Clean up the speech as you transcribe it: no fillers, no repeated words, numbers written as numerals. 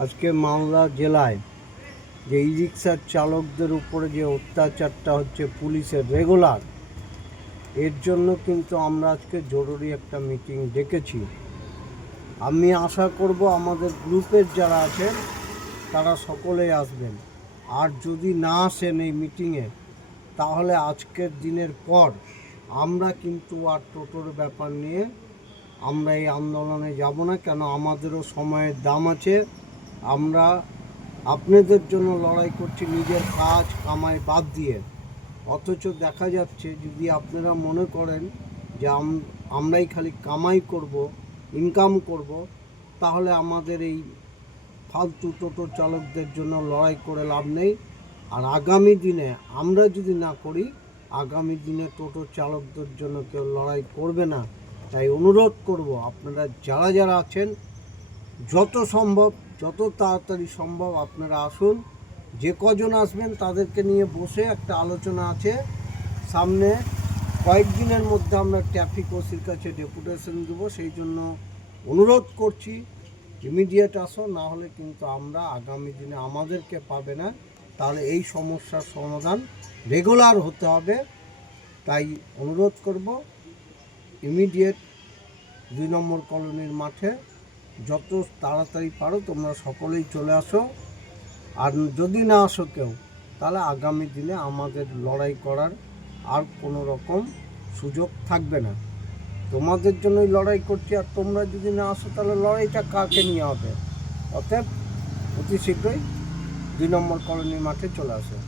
আজকে মালদা জেলায় যে ই রিক্সার চালকদের উপরে যে অত্যাচারটা হচ্ছে পুলিশের রেগুলার, এর জন্য কিন্তু আমরা আজকে জরুরি একটা মিটিং ডেকেছি। আমি আশা করব আমাদের গ্রুপের যারা আছেন তারা সকলেই আসবেন, আর যদি না আসেন এই মিটিংয়ে তাহলে আজকের দিনের পর আমরা কিন্তু আর টোটোর ব্যাপার নিয়ে আমরা এই আন্দোলনে যাব না। কেন, আমাদেরও সময়ের দাম আছে। আমরা আপনাদের জন্য লড়াই করছি নিজের কাজ কামাই বাদ দিয়ে। অথচ দেখা যাচ্ছে যদি আপনারা মনে করেন যে আমরাই খালি কামাই করব, ইনকাম করব, তাহলে আমাদের এই ফালতু টোটো চালকদের জন্য লড়াই করে লাভ নেই। আর আগামী দিনে আমরা যদি না করি, আগামী দিনে টোটো চালকদের জন্য কেউ লড়াই করবে না। তাই অনুরোধ করব, আপনারা যারা যারা আছেন যত সম্ভব, যত তাড়াতাড়ি সম্ভব আপনারা আসুন। যে কজন আসবেন তাদেরকে নিয়ে বসে একটা আলোচনা আছে। সামনে কয়েকদিনের মধ্যে আমরা ট্রাফিক ওসির কাছে ডেপুটেশন দেবো, সেই জন্য অনুরোধ করছি ইমিডিয়েট আসো, না হলে কিন্তু আমরা আগামী দিনে আমাদেরকে পাবে না। তাহলে এই সমস্যার সমাধান রেগুলার হতে হবে। তাই অনুরোধ করব ইমিডিয়েট 2 নম্বর কলোনির মাঠে যত তাড়াতাড়ি পারো তোমরা সকলেই চলে আসো। আর যদি না আসো কেউ, তাহলে আগামী দিনে আমাদের লড়াই করার আর কোনো রকম সুযোগ থাকবে না। তোমাদের জন্যই লড়াই করছি, আর তোমরা যদি না আসো তাহলে লড়াইটা কাকে নিয়ে হবে? অতএব অতি শীঘ্রই 2 নম্বর কলোনির মাঠে চলে আসো।